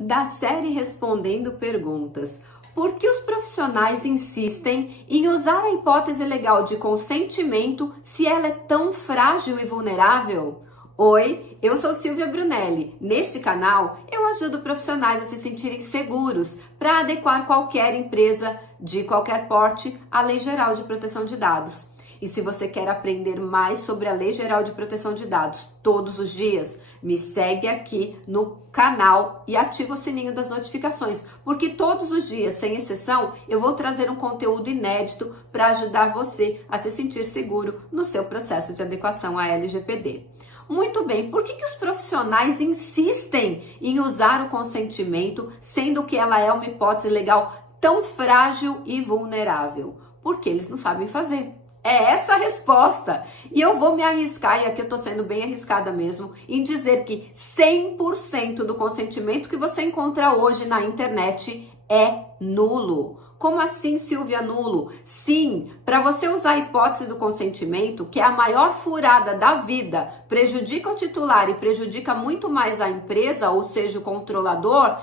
da série Respondendo Perguntas. Por que os profissionais insistem em usar a hipótese legal de consentimento se ela é tão frágil e vulnerável? Oi, eu sou Silvia Brunelli. Neste canal, eu ajudo profissionais a se sentirem seguros para adequar qualquer empresa de qualquer porte à Lei Geral de Proteção de Dados. E se você quer aprender mais sobre a Lei Geral de Proteção de Dados todos os dias, me segue aqui no canal e ativa o sininho das notificações, porque todos os dias, sem exceção, eu vou trazer um conteúdo inédito para ajudar você a se sentir seguro no seu processo de adequação à LGPD. Muito bem, por que os profissionais insistem em usar o consentimento, sendo que ela é uma hipótese legal tão frágil e vulnerável? Porque eles não sabem fazer. É essa a resposta. E eu vou me arriscar, e aqui eu tô sendo bem arriscada mesmo, em dizer que 100% do consentimento que você encontra hoje na internet é nulo. Como assim, Silvia, nulo? Sim, para você usar a hipótese do consentimento, que é a maior furada da vida, prejudica o titular e prejudica muito mais a empresa, ou seja, o controlador,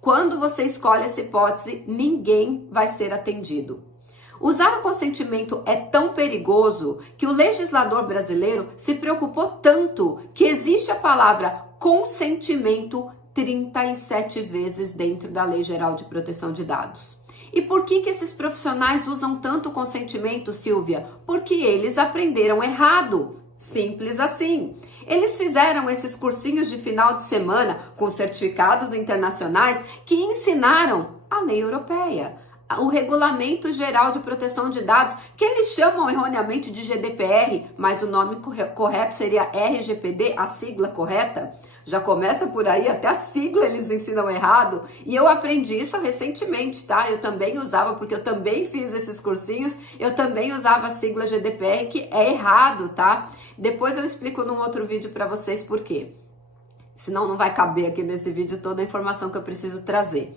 quando você escolhe essa hipótese, ninguém vai ser atendido. Usar o consentimento é tão perigoso que o legislador brasileiro se preocupou tanto que existe a palavra consentimento 37 vezes dentro da Lei Geral de Proteção de Dados. E por que esses profissionais usam tanto o consentimento, Silvia? Porque eles aprenderam errado. Simples assim. Eles fizeram esses cursinhos de final de semana com certificados internacionais que ensinaram a lei europeia, o Regulamento Geral de Proteção de Dados, que eles chamam erroneamente de GDPR, mas o nome correto seria RGPD, a sigla correta. Já começa por aí, até a sigla eles ensinam errado. E eu aprendi isso recentemente, tá? Eu também usava, porque eu também fiz esses cursinhos, eu também usava a sigla GDPR, que é errado, tá? Depois eu explico num outro vídeo para vocês por quê. Senão não vai caber aqui nesse vídeo toda a informação que eu preciso trazer.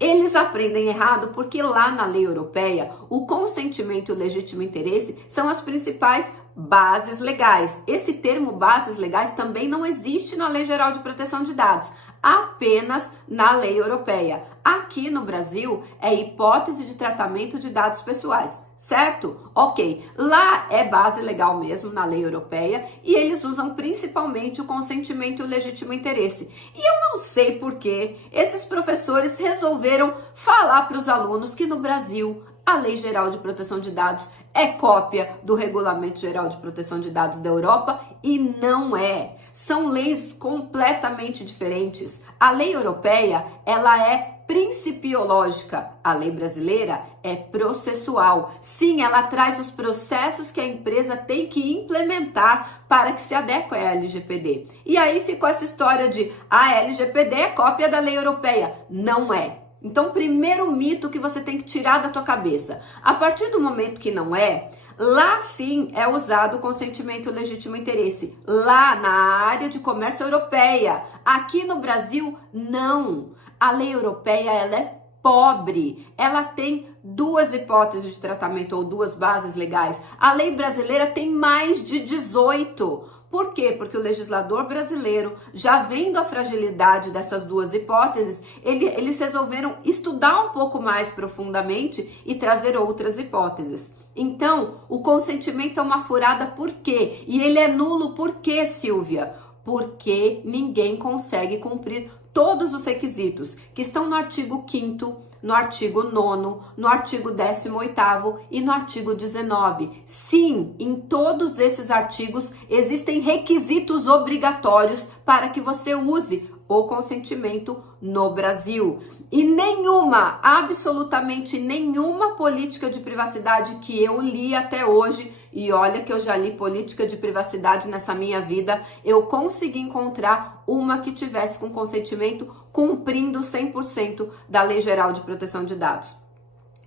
Eles aprendem errado porque lá na lei europeia, o consentimento e o legítimo interesse são as principais bases legais. Esse termo bases legais também não existe na Lei Geral de Proteção de Dados, apenas na lei europeia. Aqui no Brasil é hipótese de tratamento de dados pessoais. Certo? Ok. Lá é base legal mesmo na lei europeia e eles usam principalmente o consentimento e o legítimo interesse. E eu não sei por que esses professores resolveram falar para os alunos que no Brasil a Lei Geral de Proteção de Dados é cópia do Regulamento Geral de Proteção de Dados da Europa e não é. São leis completamente diferentes. A lei europeia, ela é principiológica, a lei brasileira é processual. Sim, ela traz os processos que a empresa tem que implementar para que se adeque à LGPD. E aí ficou essa história de a LGPD é cópia da lei europeia. Não é. Então, primeiro mito que você tem que tirar da tua cabeça. A partir do momento que não é, lá sim é usado o consentimento e o legítimo interesse. Lá na área de comércio europeia. Aqui no Brasil, não. A lei europeia, ela é pobre. Ela tem duas hipóteses de tratamento ou duas bases legais. A lei brasileira tem mais de 18. Por quê? Porque o legislador brasileiro, já vendo a fragilidade dessas duas hipóteses, eles resolveram estudar um pouco mais profundamente e trazer outras hipóteses. Então, o consentimento é uma furada por quê? E ele é nulo por quê, Silvia? Porque ninguém consegue cumprir todos os requisitos que estão no artigo 5º, no artigo 9º, no artigo 18º e no artigo 19. Sim, em todos esses artigos existem requisitos obrigatórios para que você use o consentimento no Brasil. E nenhuma, absolutamente nenhuma política de privacidade que eu li até hoje, e olha que eu já li política de privacidade nessa minha vida, eu consegui encontrar uma que tivesse com consentimento cumprindo 100% da Lei Geral de Proteção de Dados.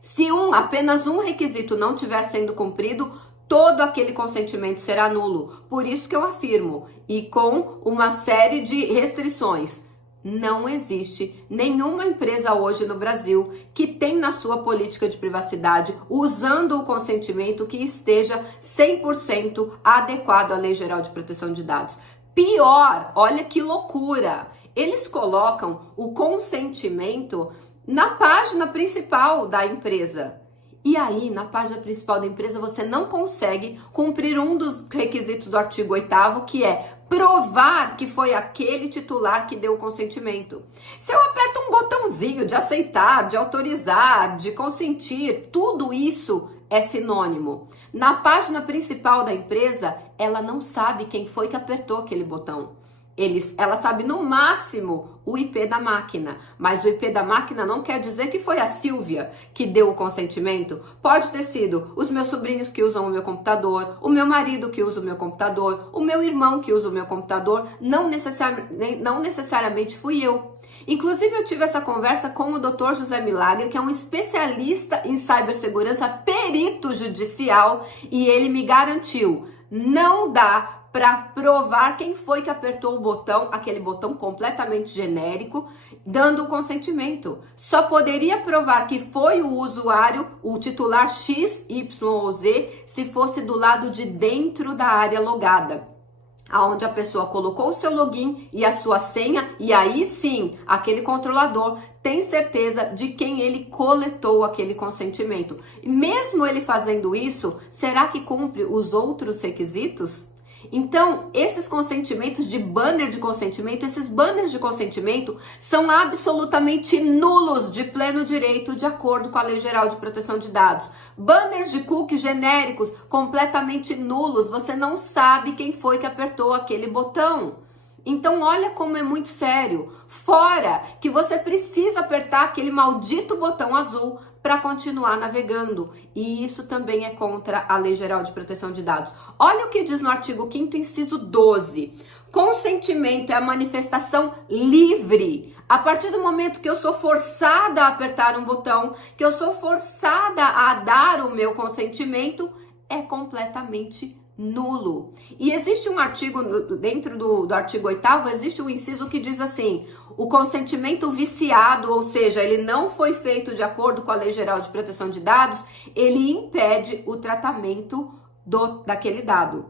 Se apenas um requisito não estiver sendo cumprido, todo aquele consentimento será nulo. Por isso que eu afirmo, e com uma série de restrições, não existe nenhuma empresa hoje no Brasil que tem na sua política de privacidade, usando o consentimento, que esteja 100% adequado à Lei Geral de Proteção de Dados. Pior, olha que loucura, eles colocam o consentimento na página principal da empresa. E aí, na página principal da empresa, você não consegue cumprir um dos requisitos do artigo 8º, que é provar que foi aquele titular que deu o consentimento. Se eu aperto um botãozinho de aceitar, de autorizar, de consentir, tudo isso é sinônimo. Na página principal da empresa, ela não sabe quem foi que apertou aquele botão. Ela sabe no máximo o IP da máquina, mas o IP da máquina não quer dizer que foi a Silvia que deu o consentimento. Pode ter sido os meus sobrinhos que usam o meu computador, o meu marido que usa o meu computador, o meu irmão que usa o meu computador, não necessariamente fui eu. Inclusive, eu tive essa conversa com o Dr. José Milagre, que é um especialista em cibersegurança, perito judicial, e ele me garantiu, não dá para provar quem foi que apertou o botão, aquele botão completamente genérico, dando o consentimento. Só poderia provar que foi o usuário, o titular X, Y ou Z, se fosse do lado de dentro da área logada, aonde a pessoa colocou o seu login e a sua senha, e aí sim, aquele controlador tem certeza de quem ele coletou aquele consentimento. E mesmo ele fazendo isso, será que cumpre os outros requisitos? Então, esses consentimentos de banner de consentimento, esses banners de consentimento são absolutamente nulos de pleno direito de acordo com a Lei Geral de Proteção de Dados. Banners de cookies genéricos completamente nulos, você não sabe quem foi que apertou aquele botão. Então, olha como é muito sério. Fora que você precisa apertar aquele maldito botão azul para continuar navegando. E isso também é contra a Lei Geral de Proteção de Dados. Olha o que diz no artigo 5º, inciso 12. Consentimento é a manifestação livre. A partir do momento que eu sou forçada a apertar um botão, que eu sou forçada a dar o meu consentimento, é completamente nulo. E existe um artigo, dentro do artigo 8º, existe um inciso que diz assim: o consentimento viciado, ou seja, ele não foi feito de acordo com a Lei Geral de Proteção de Dados, ele impede o tratamento daquele dado.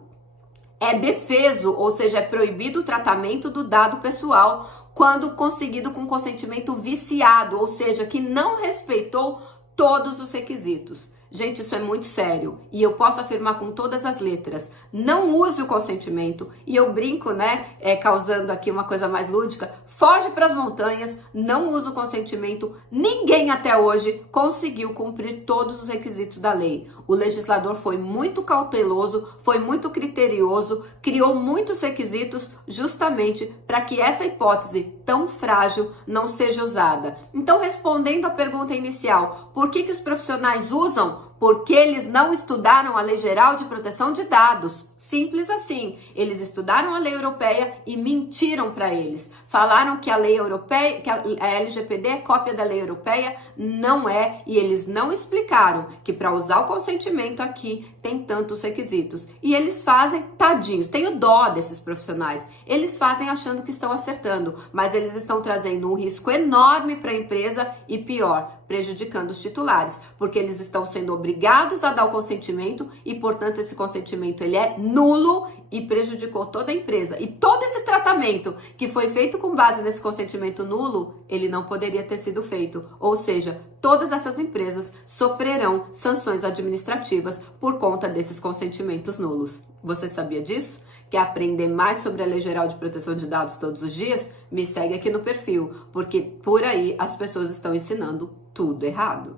É defeso, ou seja, é proibido o tratamento do dado pessoal quando conseguido com consentimento viciado, ou seja, que não respeitou todos os requisitos. Gente, isso é muito sério e eu posso afirmar com todas as letras, não use o consentimento. E eu brinco, né, causando aqui uma coisa mais lúdica, foge para as montanhas, não usa o consentimento. Ninguém até hoje conseguiu cumprir todos os requisitos da lei. O legislador foi muito cauteloso, foi muito criterioso, criou muitos requisitos justamente para que essa hipótese tão frágil não seja usada. Então, respondendo à pergunta inicial, por que os profissionais usam? Porque eles não estudaram a Lei Geral de Proteção de Dados. Simples assim. Eles estudaram a lei europeia e mentiram para eles. Falaram que a lei europeia, que a LGPD é cópia da lei europeia. Não é. E eles não explicaram que para usar o consentimento aqui tem tantos requisitos. E eles fazem, tadinhos, tenho dó desses profissionais. Eles fazem achando que estão acertando, mas eles estão trazendo um risco enorme para a empresa e pior, prejudicando os titulares, porque eles estão sendo obrigados a dar o consentimento e, portanto, esse consentimento ele é nulo e prejudicou toda a empresa. E todo esse tratamento que foi feito com base nesse consentimento nulo, ele não poderia ter sido feito. Ou seja, todas essas empresas sofrerão sanções administrativas por conta desses consentimentos nulos. Você sabia disso? Quer aprender mais sobre a Lei Geral de Proteção de Dados todos os dias? Me segue aqui no perfil, porque por aí as pessoas estão ensinando tudo errado.